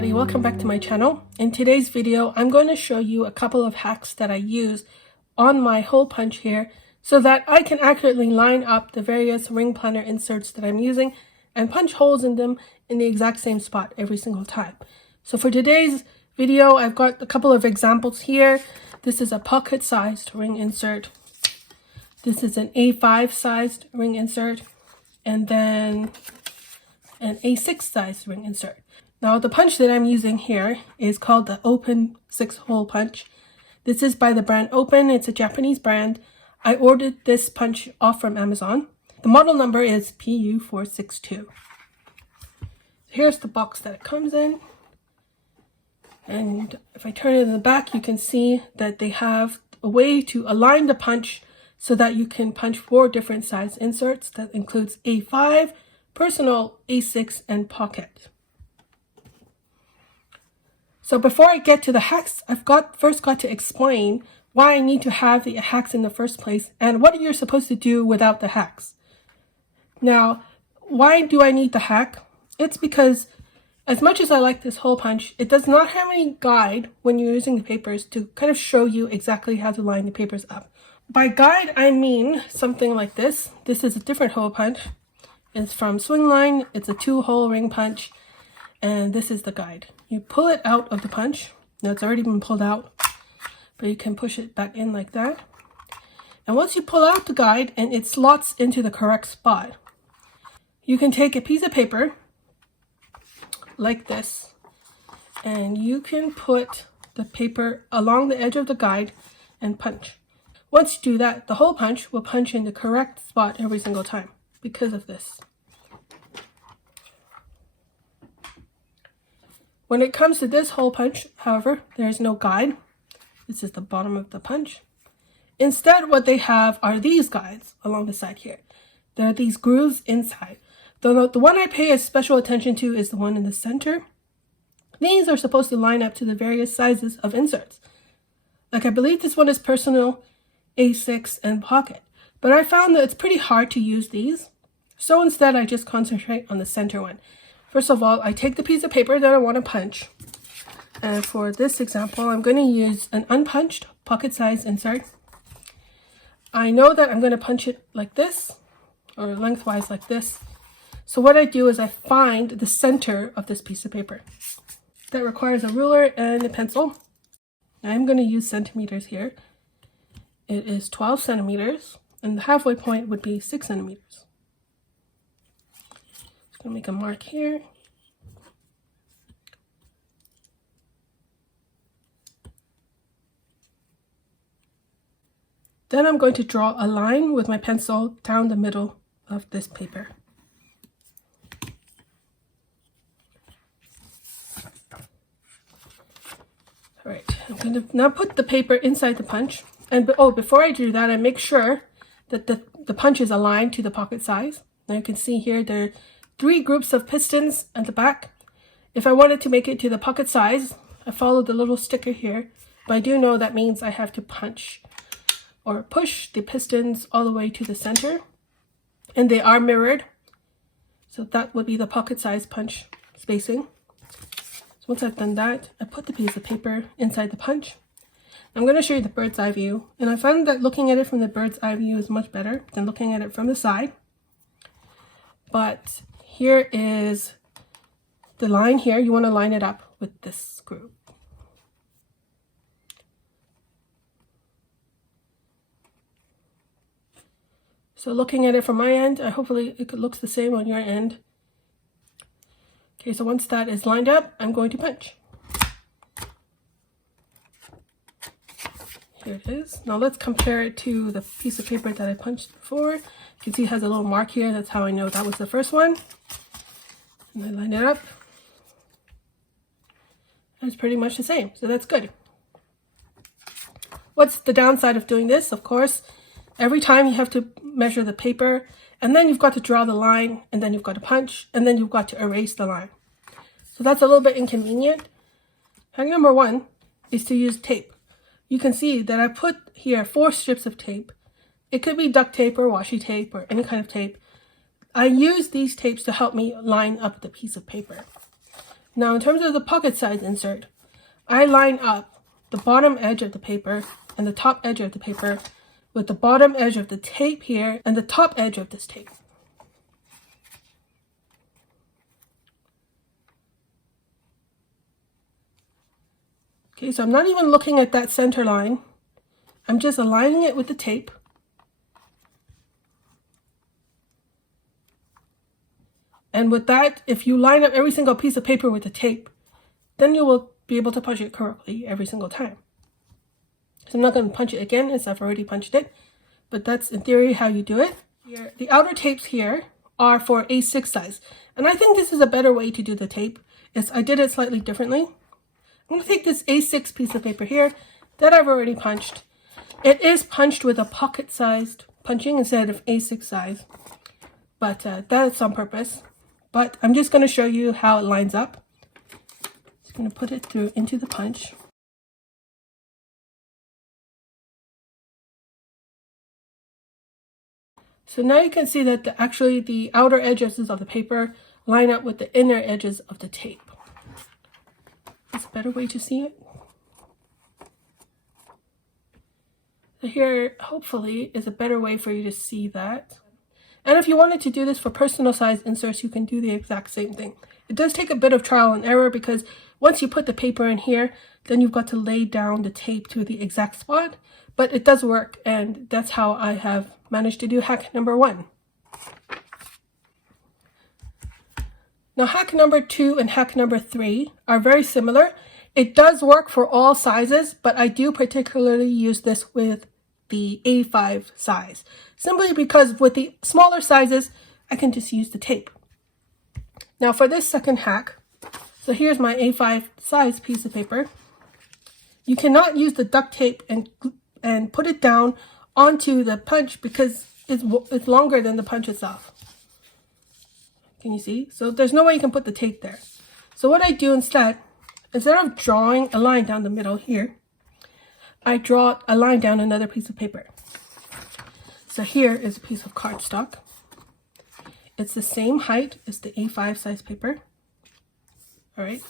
everybody, welcome back to my channel. In today's video, I'm going to show you a couple of hacks that I use on my hole punch here so that I can accurately line up the various ring planner inserts that I'm using and punch holes in them in the exact same spot every single time. So for today's video, I've got a couple of examples here. This is a pocket-sized ring insert. This is an A5 sized ring insert, and then an A6 sized ring insert. Now the punch that I'm using here is called the Open 6-hole punch. This is by the brand Open. It's a Japanese brand. I ordered this punch off from Amazon. The model number is PU462. Here's the box that it comes in. And if I turn it in the back, you can see that they have a way to align the punch so that you can punch 4 different size inserts. That includes A5, personal, A6, and pocket. So before I get to the hacks, I've first got to explain why I need to have the hacks in the first place and what you're supposed to do without the hacks. Now, why do I need the hack? It's because as much as I like this hole punch, it does not have any guide when you're using the papers to kind of show you exactly how to line the papers up. By guide, I mean something like this. This is a different hole punch. It's from Swingline. It's a 2-hole ring punch. And this is the guide. You pull it out of the punch. Now it's already been pulled out, but you can push it back in like that. And once you pull out the guide and it slots into the correct spot, you can take a piece of paper like this, and you can put the paper along the edge of the guide and punch. Once you do that, the hole punch will punch in the correct spot every single time because of this. When it comes to this hole punch, however, there is no guide. This is the bottom of the punch. Instead, what they have are these guides along the side here. There are these grooves inside. The one I pay special attention to is the one in the center. These are supposed to line up to the various sizes of inserts. Like I believe this one is personal, A6, and pocket. But I found that it's pretty hard to use these. So instead, I just concentrate on the center one. First of all, I take the piece of paper that I want to punch. And for this example, I'm going to use an unpunched pocket-sized insert. I know that I'm going to punch it like this, or lengthwise like this. So what I do is I find the center of this piece of paper. That requires a ruler and a pencil. I'm going to use centimeters here. It is 12 centimeters, and the halfway point would be 6 centimeters. I'm going to make a mark here. Then I'm going to draw a line with my pencil down the middle of this paper. All right, I'm going to now put the paper inside the punch. And before I do that, I make sure that the punch is aligned to the pocket size. Now you can see here there are 3 groups of pistons at the back. If I wanted to make it to the pocket size, I follow the little sticker here. But I do know that means I have to punch or push the pistons all the way to the center. And they are mirrored. So that would be the pocket size punch spacing. So once I've done that, I put the piece of paper inside the punch. I'm going to show you the bird's eye view. And I found that looking at it from the bird's eye view is much better than looking at it from the side. But here is the line here. You want to line it up with this screw. So looking at it from my end, hopefully it looks the same on your end. Okay, so once that is lined up, I'm going to punch. Here it is. Now let's compare it to the piece of paper that I punched before. You can see it has a little mark here. That's how I know that was the first one. And I line it up. It's pretty much the same, so that's good. What's the downside of doing this? Of course, every time you have to measure the paper, and then you've got to draw the line, and then you've got to punch, and then you've got to erase the line. So that's a little bit inconvenient. Hack number 1 is to use tape. You can see that I put here 4 strips of tape. It could be duct tape or washi tape or any kind of tape. I use these tapes to help me line up the piece of paper. Now in terms of the pocket size insert, I line up the bottom edge of the paper and the top edge of the paper with the bottom edge of the tape here and the top edge of this tape. Okay, so I'm not even looking at that center line. I'm just aligning it with the tape. And with that, if you line up every single piece of paper with the tape, then you will be able to punch it correctly every single time. So I'm not going to punch it again as I've already punched it, but that's in theory how you do it. Here, the outer tapes here are for A6 size. And I think this is a better way to do the tape. I did it slightly differently. I'm going to take this A6 piece of paper here that I've already punched. It is punched with a pocket-sized punching instead of A6 size, but that's on purpose. But I'm just going to show you how it lines up. Just going to put it through into the punch. So now you can see that actually the outer edges of the paper line up with the inner edges of the tape. That's a better way to see it. So here, hopefully, is a better way for you to see that. And if you wanted to do this for personal size inserts, you can do the exact same thing. It does take a bit of trial and error because once you put the paper in here, then you've got to lay down the tape to the exact spot. But it does work, and that's how I have managed to do hack number 1. Now hack number 2 and hack number 3 are very similar. It does work for all sizes, but I do particularly use this with the A5 size, simply because with the smaller sizes, I can just use the tape. Now for this second hack, so here's my A5 size piece of paper. You cannot use the duct tape and put it down onto the punch because it's longer than the punch itself. Can you see? So there's no way you can put the tape there. So what I do instead of drawing a line down the middle here, I draw a line down another piece of paper. So here is a piece of cardstock. It's the same height as the A5 size paper. All right.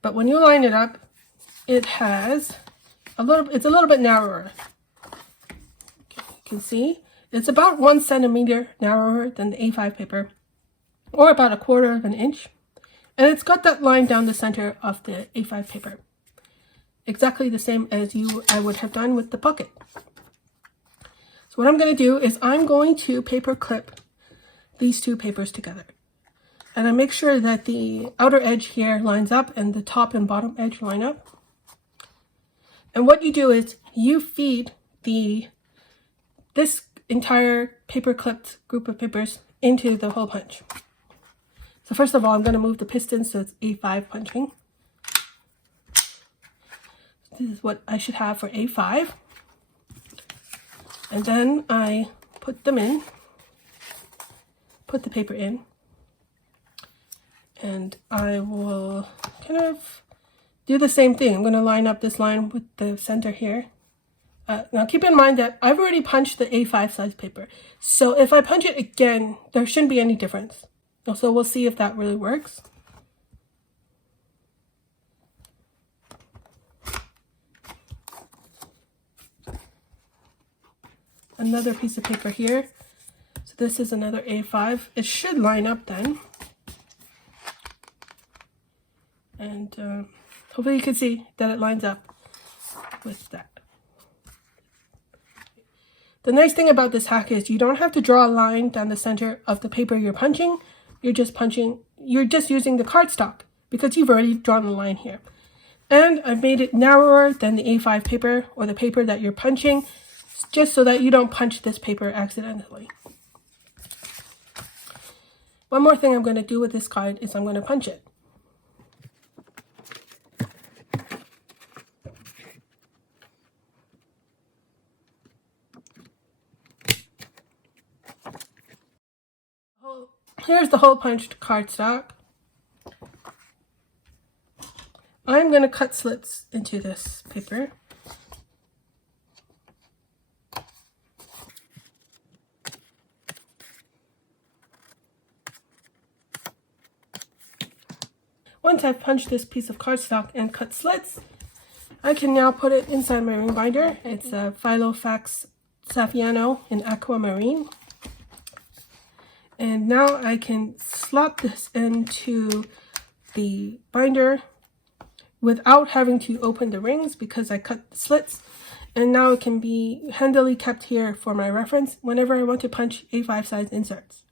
But when you line it up, it's a little bit narrower. Okay, you can see it's about 1 centimeter narrower than the A5 paper, or about 1/4 of an inch. And it's got that line down the center of the A5 paper. Exactly the same as I would have done with the pocket. So what I'm going to do is I'm going to paper clip these two papers together. And I make sure that the outer edge here lines up and the top and bottom edge line up. And what you do is you feed this entire paper clipped group of papers into the hole punch. So first of all, I'm going to move the piston so it's A5 punching. This is what I should have for A5. And then I put them in, put the paper in, and I will kind of do the same thing. I'm going to line up this line with the center here. Now keep in mind that I've already punched the A5 size paper. So if I punch it again, there shouldn't be any difference. So we'll see if that really works. Another piece of paper here. So this is another A5. It should line up then. And hopefully you can see that it lines up with that. The nice thing about this hack is you don't have to draw a line down the center of the paper you're punching. You're just using the cardstock because you've already drawn a line here. And I've made it narrower than the A5 paper or the paper that you're punching, just so that you don't punch this paper accidentally. One more thing I'm going to do with this card is I'm going to punch it. Here's the hole punched cardstock. I'm going to cut slits into this paper. once I've punched this piece of cardstock and cut slits, I can now put it inside my ring binder. It's a Filofax Saffiano in Aquamarine. And now I can slot this into the binder without having to open the rings because I cut the slits. And now it can be handily kept here for my reference whenever I want to punch A5 size inserts.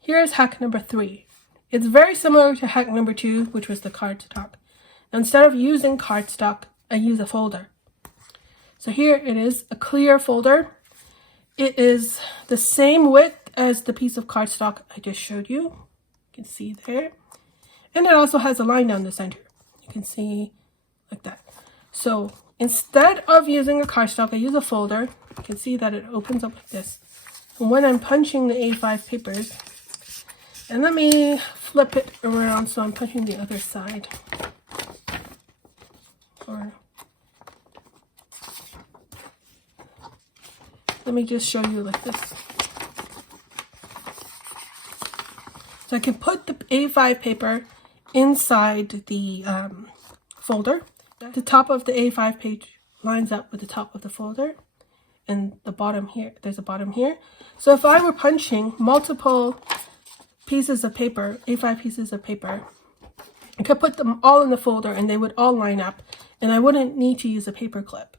Here's hack number 3. It's very similar to hack number 2, which was the cardstock. Instead of using cardstock, I use a folder. So here it is, a clear folder. It is the same width as the piece of cardstock I just showed you. You can see there. And it also has a line down the center. You can see like that. So instead of using a cardstock, I use a folder. You can see that it opens up like this. And when I'm punching the A5 papers, and let me flip it around so I'm punching the other side. Or let me just show you like this. So I can put the A5 paper inside the folder. The top of the A5 page lines up with the top of the folder. And the bottom here, there's a bottom here. So if I were punching multiple pieces of paper, A5 pieces of paper, I could put them all in the folder and they would all line up and I wouldn't need to use a paper clip.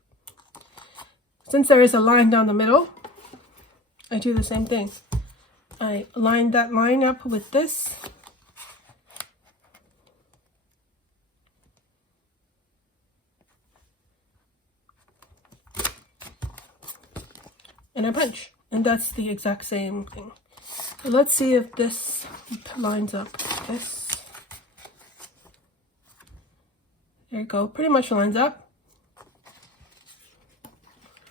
Since there is a line down the middle, I do the same thing. I line that line up with this. And I punch. And that's the exact same thing. So let's see if this lines up with this. There you go. Pretty much lines up.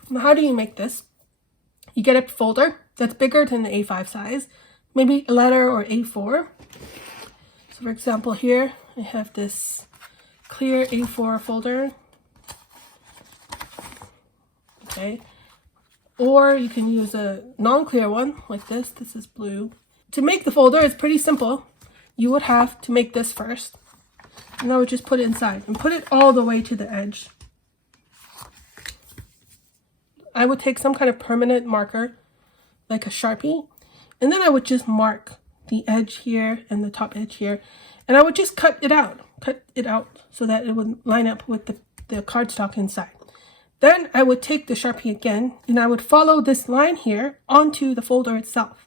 Now how do you make this? You get a folder that's bigger than the A5 size, maybe a letter or A4. So for example here, I have this clear A4 folder. Okay. Or you can use a non-clear one like this. This is blue. To make the folder, it's pretty simple. You would have to make this first. And I would just put it inside and put it all the way to the edge. I would take some kind of permanent marker, like a Sharpie, and then I would just mark the edge here and the top edge here. And I would just cut it out so that it would line up with the cardstock inside. Then I would take the Sharpie again and I would follow this line here onto the folder itself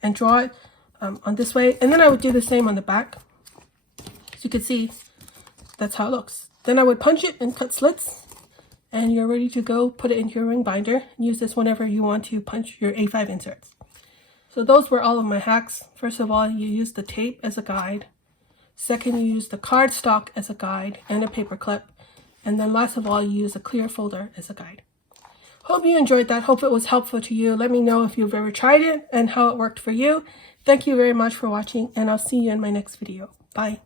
and draw it on this way. And then I would do the same on the back. So you can see that's how it looks. Then I would punch it and cut slits and you're ready to go. Put it into your ring binder and use this whenever you want to punch your A5 inserts. So those were all of my hacks. First of all, you use the tape as a guide. Second, you use the cardstock as a guide and a paper clip. And then last of all, you use a clear folder as a guide. Hope you enjoyed that. Hope it was helpful to you. Let me know if you've ever tried it and how it worked for you. Thank you very much for watching, and I'll see you in my next video. Bye.